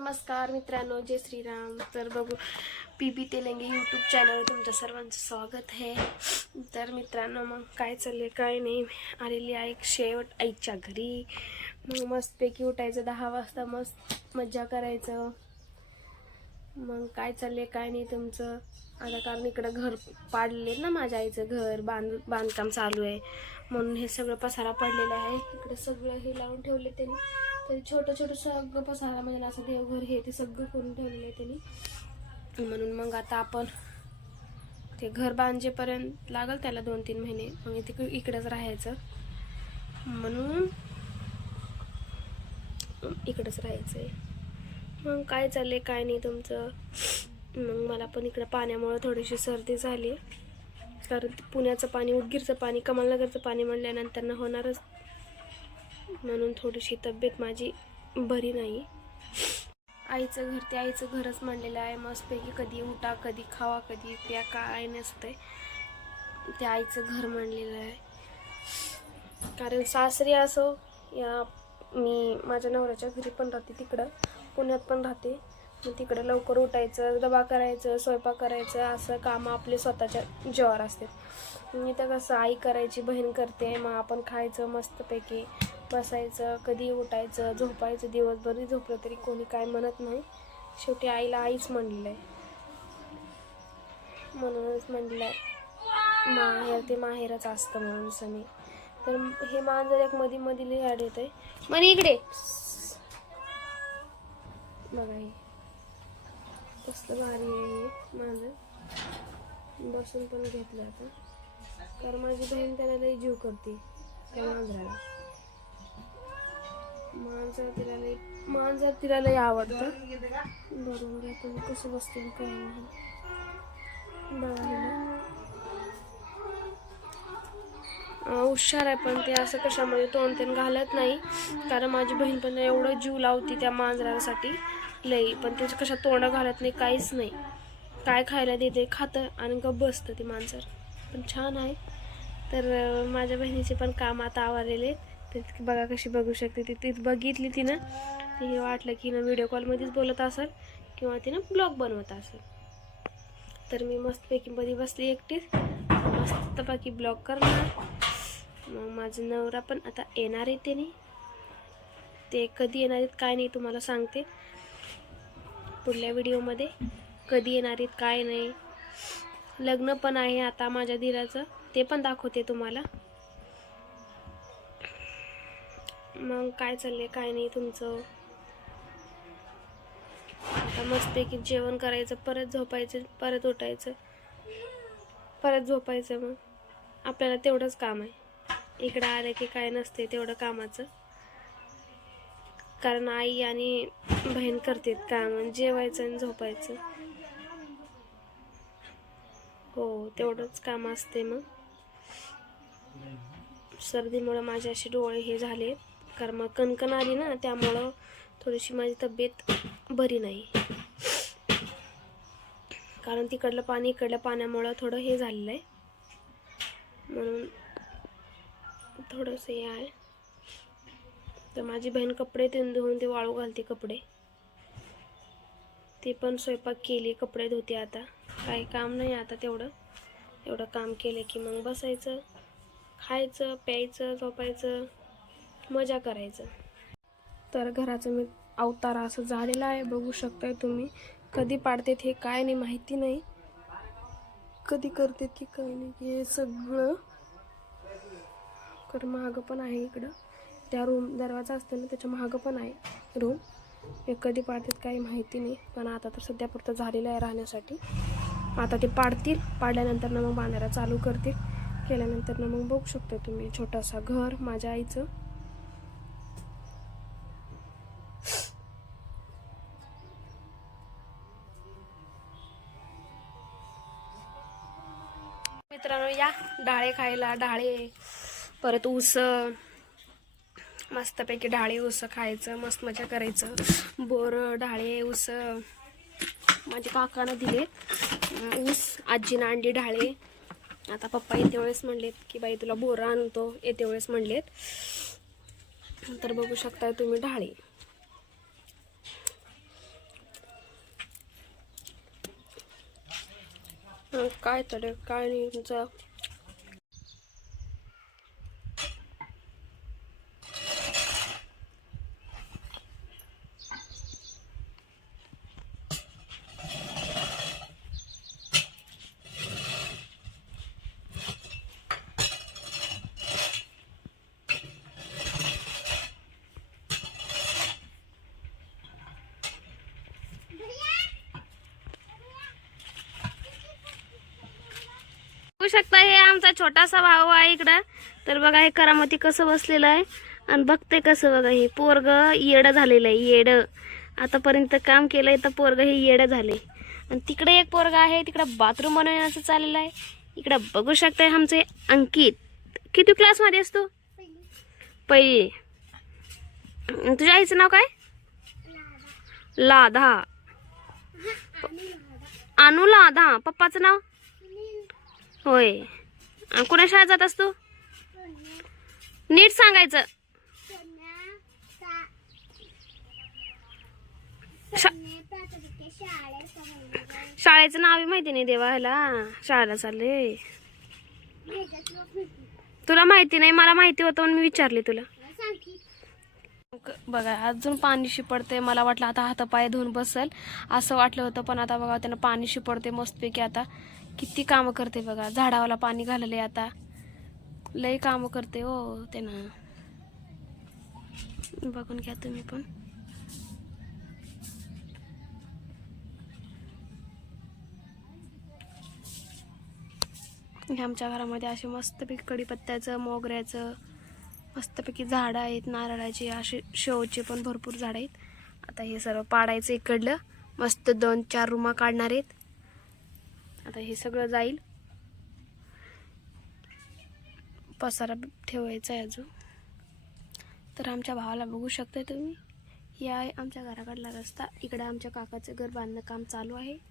नमस्कार मित्रांनो जय श्रीराम. तर बघू पी बी तेलंगी यूट्यूब चॅनलवर तुमचं सर्वांचं स्वागत आहे. तर मित्रांनो मग काय चालले काय नाही. आलेली आहे एक शेवट आईच्या घरी. मग मस्तपैकी उठायचं दहा वाजता मस्त मज्जा करायचं. मग काय चालले काय नाही तुमचं? आता कारण इकडं घर पाडले ना माझ्या आईचं घर बांध बांधकाम चालू आहे. म्हणून हे सगळं पसारा पडलेलं आहे. इकडे सगळं हे लावून ठेवले त्यांनी. तरी छोटं छोटं सगळं पसारा म्हणजे असं देवघर हे ते सगळं करून ठेवलेलं आहे त्यांनी. म्हणून मग आता आपण ते घर बांधेपर्यंत लागल त्याला दोन तीन महिने. मग तिकडे इकडंच राहायचं. म्हणून इकडंच राहायचं आहे मग काय चाललंय काय नाही तुमचं? मग मला पण इकडं पाण्यामुळं थोडीशी सर्दी झाली कारण पुण्याचं पाणी उदगीरचं पाणी कमलनगरचं पाणी म्हणल्यानंतर होणारच म्हणून थोडीशी तब्येत माझी बरी नाही. आईचं घर ते आईचं घरच मांडलेलं आहे. मस्तपैकी कधी उठा कधी खावा कधी प्या काय नसतंय. ते आईचं घर मांडलेलं आहे. कारण सासरी असो या मी माझ्या नवऱ्याच्या घरी पण राहते तिकडं. पुण्यात पण राहते. मग तिकडं लवकर उठायचं डबा करायचं स्वयंपाक करायचं असं कामं आपले स्वतःच्या जीवावर असतात. मी तर कसं आई करायची बहीण करते मग आपण खायचं मस्तपैकी. बसायचं कधी उठायचं झोपायचं दिवसभरही झोपलं तरी कोणी काय म्हणत नाही. शेवटी आईला आईच म्हणलेलं आहे म्हणूनच म्हणलं आहे माहेर ते माहेरच असतं म्हणून सनी. तर हे मांजर एक मधी मधी लिहाड येत आहे मनी इकडे. बघा हे. कसलं भारी आहे मांजर बसून पण घेतलं आता. कारण माझी बहीण त्याला लई जीव करते त्या मांजराला. मांजर तिला लई मांजर तिला लई आवडतं. बरोबर आहे पण कसं बसते काय नाही. बघा हिला. हुशार आहे पण ते असं कशामध्ये तोंड तेन घालत नाही. कारण माझी बहीण पण एवढं जीव लावती त्या मांजरासाठी. लई पण त्याच्या कशा तोंड घालत नाही काहीच नाही. काय खायला देते खातं आणि गप्प बसतं ते मांजर. पण छान आहे. तर माझ्या बहिणीचे पण काम आता आवरलेले तर बघा कशी बघू शकते ती. ती बघितली तिनं ती वाटलं की हिनं व्हिडिओ कॉलमध्येच बोलत असेल किंवा तिनं ब्लॉग बनवत असेल. तर मी मस्तपैकी मध्ये बसली एकटीच. मस्तपैकी ब्लॉग करणार. मग माझं नवरा पण आता येणार आहे त्याने. ते कधी येणार आहेत काय नाही तुम्हाला सांगते. पुढल्या व्हिडिओमध्ये कधी येणार आहेत काय नाही. लग्न पण आहे आता माझ्या धीराचं ते पण दाखवते तुम्हाला. मग काय चाललंय काय नाही तुमचं? आता मस्तपैकी जेवण करायचं परत झोपायचं परत उठायचं. परत झोपायचं मग. आपल्याला तेवढंच काम आहे. इकडं आलं की काय नसते तेवढं कामाचं. कारण आई आणि बहीण करतात काम जेवायचं आणि झोपायचं. हो तेवढंच काम असते मग. सर्दीमुळं माझे असे डोळे हे झाले कारण मग कणकण आली ना त्यामुळं थोडीशी माझी तब्येत बरी नाही. कारण तिकडलं पाणी इकडल्या पाण्यामुळं थोडं हे झालेलं आहे. म्हणून थोडंसं हे आहे. तर माझी बहीण कपडे ते धुवून ते वाळू घालते कपडे. ते पण स्वयंपाक केली कपडे धुते आता. काही काम नाही आता तेवढं. एवढं काम केलं की मग बसायचं खायचं प्यायचं झोपायचं. मजा करायचं. तर घराचं मी अवतार असं झालेलं आहे. बघू शकताय तुम्ही. कधी पाडतेत हे काय नाही माहिती नाही. कधी करतेत की काय नाही की हे सगळं. तर महागं पण आहे इकडं. त्या रूम दरवाजा असतो ना त्याच्या महागं पण आहे रूम हे कधी पाडतात काही माहिती नाही. पण आता तर सध्यापुरतं झालेलं आहे राहण्यासाठी. आता ते पाडतील. पाडल्यानंतर ना मग बांधायला चालू करतील. केल्यानंतर ना मग बघू शकता तुम्ही. छोटासा घर माझ्या आईचं. मित्रांनो या डाळे खायला डाळे परत ऊस मस्तपैकी डाळे ऊस खायचं मस्त मजा करायचं. बोर डाळे ऊस माझ्या काकानं दिले ऊस आजीनं अंडी डाळे. आता पप्पा येते वेळेस म्हणलेत की बाई तुला बोरं आणतो. येते वेळेस म्हणलेत. तर बघू शकताय तुम्ही डाळी. हं, काय तर काय नाही तुमचं शकता हे आमचा छोटासा भाऊ आहे इकडं. तर बघा हे करामती कसं बसलेलं आहे. आणि बघते कसं बघा हे पोरग येडं झालेलं आहे येडं. आतापर्यंत काम केलंय तर पोरग हे येडं झाले. आणि तिकडे एक पोरग आहे तिकडं बाथरूम बनवण्याचं चाललेलं आहे. इकडं बघू शकताय आमचे अंकित. किती क्लासमध्ये असतो पहिली. तुझ्या आईचं नाव काय? लाधा. अनु लाधा. पप्पाचं नाव? होय. कुणा शाळेत जात असतो? नीट सांगायचं. शाळेचं नाव माहिती नाही देवा ह्याला. शाळेला चालले. तुला माहिती नाही मला माहिती होतं म्हणून मी विचारले तुला. बघा अजून पाणी शिपडते मला वाटलं आता हातापाय धुवून बसल. असं वाटलं होतं पण आता बघा त्यानं पाणी शिपडते मस्तपैकी आता. किती कामं करते बघा. झाडावाला पाणी घालले आता. लई कामं करते हो त्यानं. बघून घ्या तुम्ही पण. आमच्या घरामध्ये असे मस्तपैकी कडीपत्त्याचं मोगऱ्याचं मस्तपैकी झाडं आहेत नारळाची असे शोचे पण भरपूर झाडं आहेत. आता हे सर्व पाडायचं इकडलं. मस्त दोन चार रुमा काढणार आहेत. आता हे सगळं जाईल. पसारा ठेवायचा आहे अजून. तर आमच्या भावाला बघू शकताय तुम्ही. हे आहे आमच्या घराकडला रस्ता. इकडं आमच्या काकाचं घर बांधणं काम चालू आहे.